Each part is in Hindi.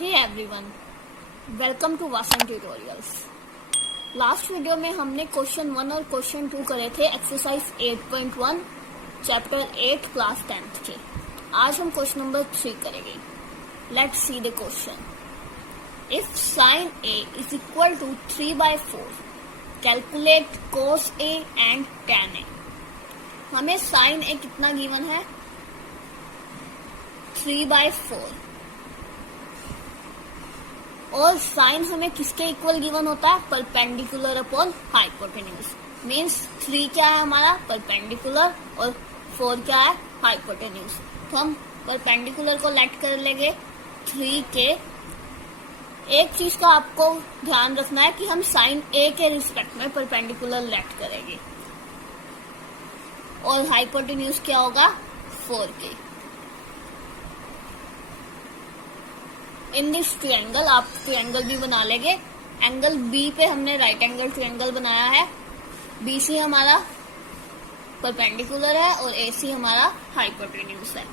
Hey everyone, welcome to Vasan tutorials. Last video में हमने क्वेश्चन 1 और क्वेश्चन 2 करे थे एक्सरसाइज 8.1 चैप्टर 8 क्लास 10th के। आज हम क्वेश्चन नंबर 3 करेंगे। Let's see the question. If sine a is equal to 3/4 calculate cos a and tan a। हमें साइन a कितना गिवन है? 3/4 और साइन हमें किसके इक्वल गिवन होता है? Perpendicular upon hypotenuse. मीन्स 3 क्या है हमारा? परपेंडिकुलर, और 4 क्या है? हाइपोटेन्यूज। तो हम परपेंडिकुलर को लेट कर लेंगे 3 के। एक चीज का आपको ध्यान रखना है कि हम साइन ए के रिस्पेक्ट में परपेंडिकुलर लेट करेंगे, और हाइपोटेन्यूज क्या होगा? 4 के। इन दिस ट्रायंगल, आप ट्रायंगल भी बना लेंगे। एंगल बी पे हमने राइट एंगल ट्रायंगल बनाया है। बीसी हमारा परपेंडिकुलर है और एसी हमारा हाइपोटेन्यूज है।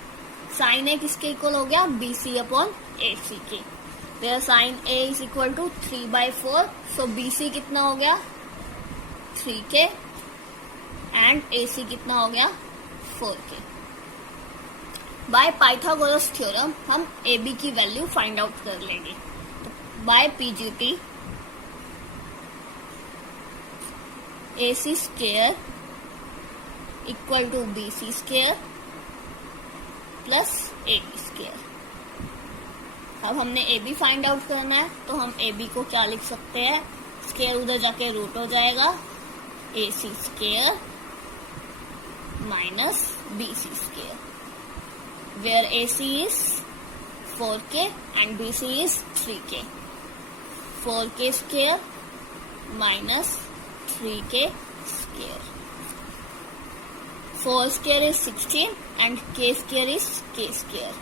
साइन ए किसके इक्वल हो गया? बीसी अपॉन एसी के। Where sine A is equal to 3/4, so BC कितना हो गया? 3 के, एंड एसी कितना हो गया? 4 के। बाय पाइथागोरस थ्योरम हम ए बी की वैल्यू फाइंड आउट कर लेंगे। By PGT AC square equal to BC square plus AB square. अब हमने AB फाइंड आउट करना है, तो हम AB को क्या लिख सकते हैं? स्क्वायर उधर जाके रूट हो जाएगा, AC square minus BC square, where AC is 4k and BC is 3k. 4k square minus 3k square. 4 square is 16 and k square is k square.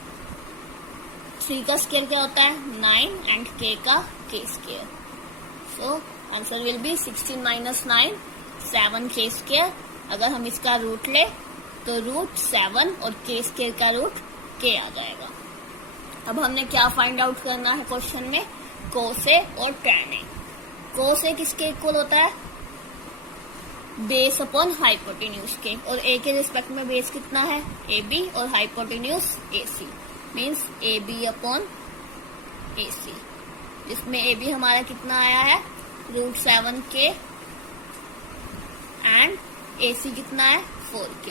3 का स्क्वायर क्या होता है? 9 and k का k square. So answer will be 16 minus 9 7k square. अगर हम इसका रूट ले तो रूट 7 और k स्क्वायर का रूट k आ जाएगा। अब हमने क्या फाइंड आउट करना है क्वेश्चन में? cos a और tan a। cos a किसके इक्वल होता है? बेस अपॉन हाइपोटेन्यूज के, और a के रिस्पेक्ट में बेस कितना है? AB, और hypotenuse AC, means AB upon AC, जिसमें AB हमारा कितना आया है? रूट 7k, एंड AC कितना है? 4k।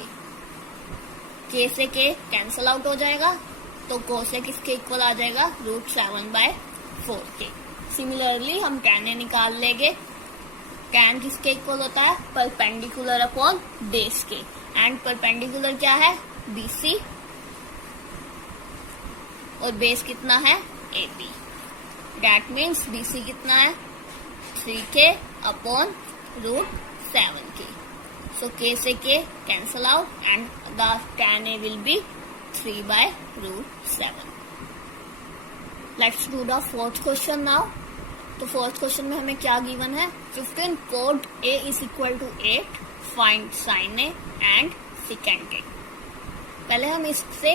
k से k कैंसल आउट हो जाएगा, तो cos a किसके इक्वल आ जाएगा? Root 7/4k। सिमिलरली हम tan a निकाल लेंगे। tan किसके इक्वल होता है? परपेंडिकुलर अपॉन बेस के, एंड परपेंडिकुलर क्या है? BC, और बेस कितना है? AB। दैट मीन्स BC कितना है? 3k upon root 7k। So k से k cancel out and the tan a will be 3/7. Let's do the fourth question now. तो फोर्थ क्वेश्चन में हमें क्या गिवन है? 15 cot a is equal to 8. Find sin a and secant a. पहले हम इससे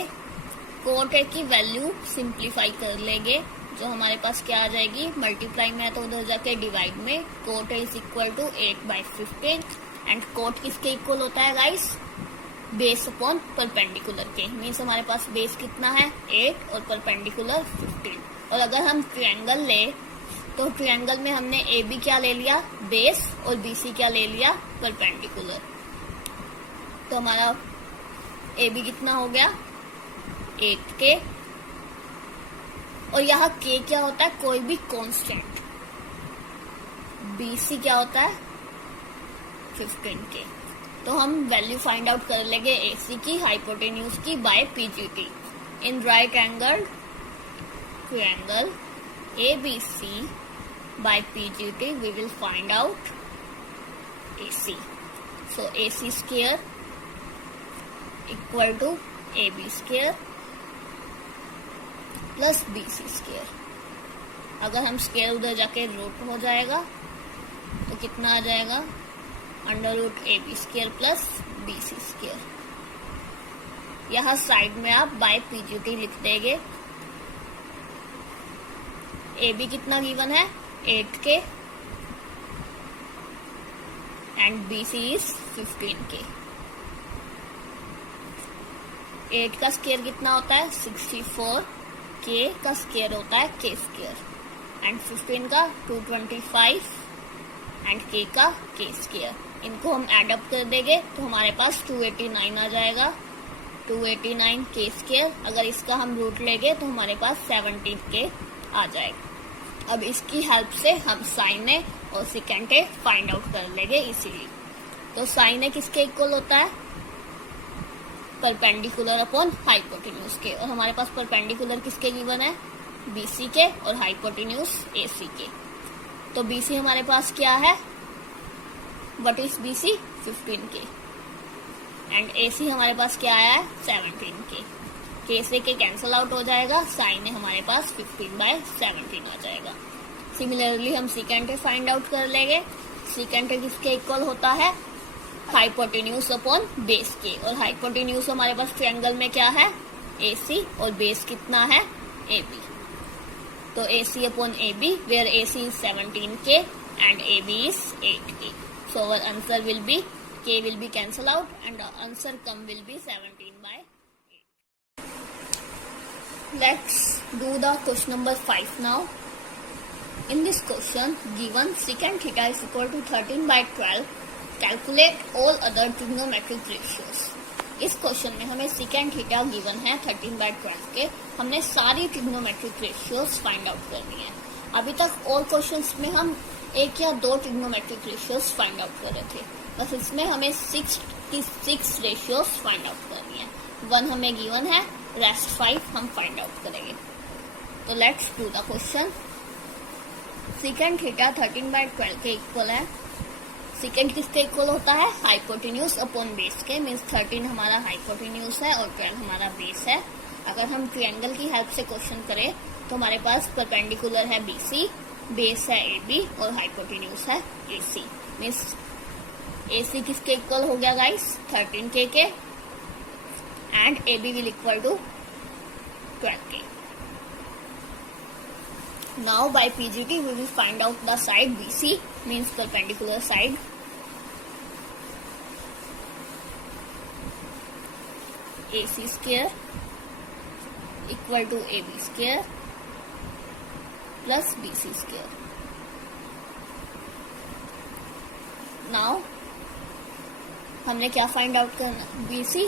cot a की वैल्यू सिंप्लीफाई कर लेंगे। जो हमारे पास क्या आ जाएगी? मल्टीप्लाई में है तो उधर जाके डिवाइड में। cot a is equal to 8/15. And cot किसके इक्वल होता है गाइस? बेस अपॉन परपेंडिकुलर के। मीन्स हमारे पास बेस कितना है? 8 और परपेंडिकुलर 15। और अगर हम ट्रायंगल ले तो ट्रायंगल में हमने AB क्या ले लिया? बेस, और BC क्या ले लिया? परपेंडिकुलर। तो हमारा AB कितना हो गया? 8k, और यहाँ k क्या होता है? कोई भी कांस्टेंट। BC क्या होता है? 15k। तो हम वैल्यू फाइंड आउट कर लेंगे AC की, हाइपोटेन्यूज की, by PGT। In right angle triangle ABC by PGT we will find out AC। So AC square equal to AB square plus BC square. अगर हम स्क्वायर उधर जाके रूट हो जाएगा तो कितना आ जाएगा? Under root AB square plus BC square. यहाँ साइड में आप बाय PGT लिख देंगे। ए बी कितना गिवन है 8k and B C is 15k। 8 का स्क्वायर कितना होता है 64, k का स्क्वायर होता है k स्क्वायर एंड 15 का 225 एंड k का k स्क्वायर। इनको हम एड अप कर देंगे तो हमारे पास 289 आ जाएगा, 289 k स्क्वायर। अगर इसका हम रूट लेंगे तो हमारे पास 17k आ जाएगा। अब इसकी हेल्प से हम साइन ए और सेकेंड ए फाइंड आउट कर लेंगे इसीलिए। तो साइन ए किसके इक्वल होता है परपेंडिकुलर अपॉन हाइपोटेन्यूज के, और हमारे पास परपेंडिकुलर किसके गिवन है बीसी के और हाइपोटेन्यूज एसी के। तो बीसी हमारे पास क्या है, what is BC 15k and AC हमारे पास क्या आया है 17k। के से के कैंसल आउट हो जाएगा, साइन ए हमारे पास 15/17 आ जाएगा। सिमिलरली हम सेकेंड ए फाइंड आउट कर लेंगे। सेकेंड ए किसके इक्वल होता है हाइपोटेन्यूज अपॉन बेस के, और हाइपोटेन्यूज हमारे पास ट्रायंगल में क्या है एसी और बेस कितना है AB। तो AC upon AB where AC is 17k and AB is 8k. So our answer will be k will be cancel out and the answer will be 17/8. Let's do the question number 5 now. In this question, given secant theta is equal to 13/12, calculate all other trigonometric ratios. इस क्वेश्चन में हमें secant थीटा गिवन है 13/12 के, हमने सारी ट्रिग्नोमेट्रिक रेशियोज फाइंड आउट करनी है। अभी तक और क्वेश्चंस में हम 1 या 2 ट्रिग्नोमेट्रिक रेशियोज फाइंड आउट कर रहे थे, बस इसमें हमें 6 रेशियोज फाइंड आउट करनी है। 1 हमें गिवन है, रेस्ट 5 हम फाइंड आउट करेंगे। तो let's do the question. secant theta 13/12 के इक्वल है। सेकेंड किसके इक्वल होता है हाइपोटेन्यूज अपॉन बेस के, मीन्स 13 हमारा हाइपोटेन्यूज है और 12 हमारा बेस है। अगर हम ट्रायंगल की हेल्प से क्वेश्चन करें तो हमारे पास परपेंडिकुलर है BC, बेस है AB और हाइपोटेन्यूज है AC। मीन्स AC किसके इक्वल हो गया गाइस 13k के and AB will equal to 12k। Now by PGT we will find out the side BC, means perpendicular side. AC square equal to AB square plus BC square. Now हमने क्या फाइंड आउट करना BC,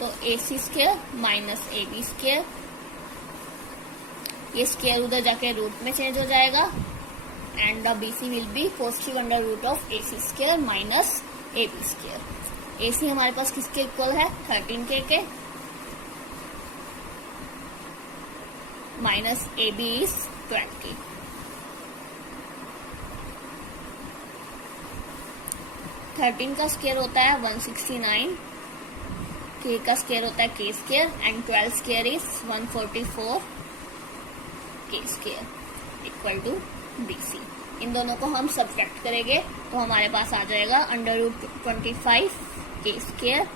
तो AC square minus AB square, ये स्क्वायर उधर जाके रूट में चेंज हो जाएगा and the BC will be positive under root of AC square minus AB square. AC हमारे पास किसके इक्वल है 13k के minus AB is 12k। Thirteen का स्क्वायर होता है 169, k का स्क्वायर होता है k square and 12 square is 144 k square equal to BC। इन दोनों को हम सब्ट्रैक्ट करेंगे तो हमारे पास आ जाएगा अंडर रूट 25 k स्क्वायर।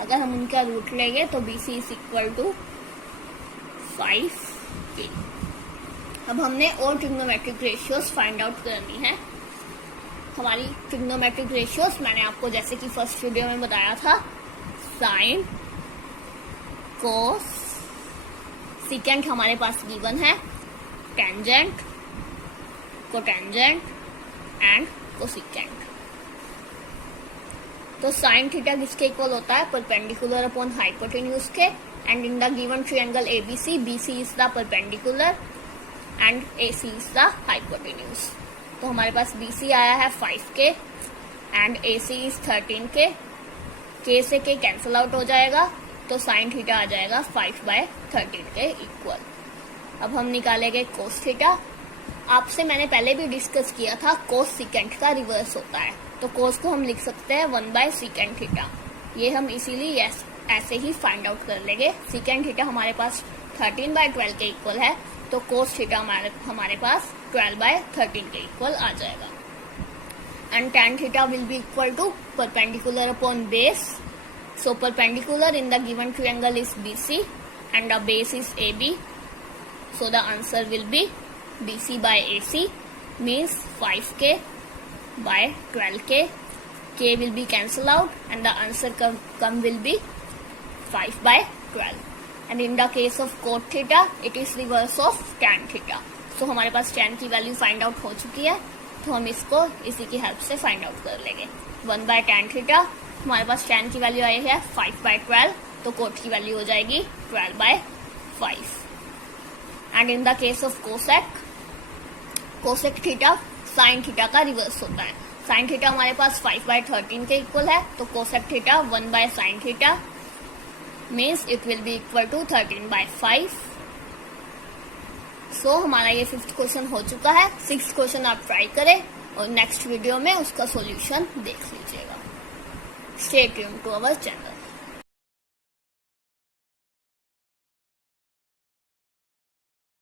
अगर हम उनका रूट लेंगे तो BC is equal to 5k। अब हमने और ट्रिग्नोमेट्रिक रेशियोज फाइंड आउट करनी है। हमारी ट्रिग्नोमेट्रिक रेशियोज मैंने आपको जैसे कि फर्स्ट वीडियो में बताया था, साइन, कोस, सेकेंड हमारे पास गिवन है टेंजेंट, कोटेंजेंट एंड कोसेकेंट। तो साइन थीटा किसके इक्वल होता है परपेंडिकुलर अपॉन हाइपोटेन्यूज के and in the given triangle ABC, BC is the perpendicular and AC is the hypotenuse. तो हमारे पास BC आया है 5k and AC is 13k, k से k कैंसल आउट हो जाएगा तो साइन थीटा आ जाएगा 5/13 के इक्वल। अब हम निकालेंगे कोस थीटा। आपसे मैंने पहले भी डिस्कस किया था कोस सेकेंट का रिवर्स होता है, तो कोस को हम लिख सकते हैं 1/सेकेंट थीटा। ये हम इसीलिए ऐसे ही फाइंड आउट कर लेंगे। सेकेंट थीटा हमारे पास 13/12 के इक्वल है, तो कोस थीटा हमारे पास 12/13 के इक्वल आ जाएगा। And tan theta will be equal to perpendicular upon base. So perpendicular in the given triangle is BC and the base is AB. So the answer will be BC by AC means 5K by 12K. K will be cancelled out and the answer come will be 5 by 12. And in the case of cot theta, it is reverse of tan theta. So हमारे पास tan की वैल्यू फाइंड आउट हो चुकी है, तो हम इसको इसी की हेल्प से फाइंड आउट कर लेंगे. 1 by tan theta, हमारे पास tan की वैल्यू आई है 5 by 12, तो कोट की वैल्यू हो जाएगी 12 by 5. And in the case of cosec theta sine theta का रिवर्स होता है. साइन थीटा हमारे पास 5 by 13 के इक्वल है, तो cosec theta 1 by sine theta means it will be equal to 13 by 5. So हमारा ये 5th क्वेश्चन हो चुका है. 6th क्वेश्चन आप ट्राई करें और नेक्स्ट वीडियो में उसका सॉल्यूशन देख लीजिएगा. Stay tuned to our channel.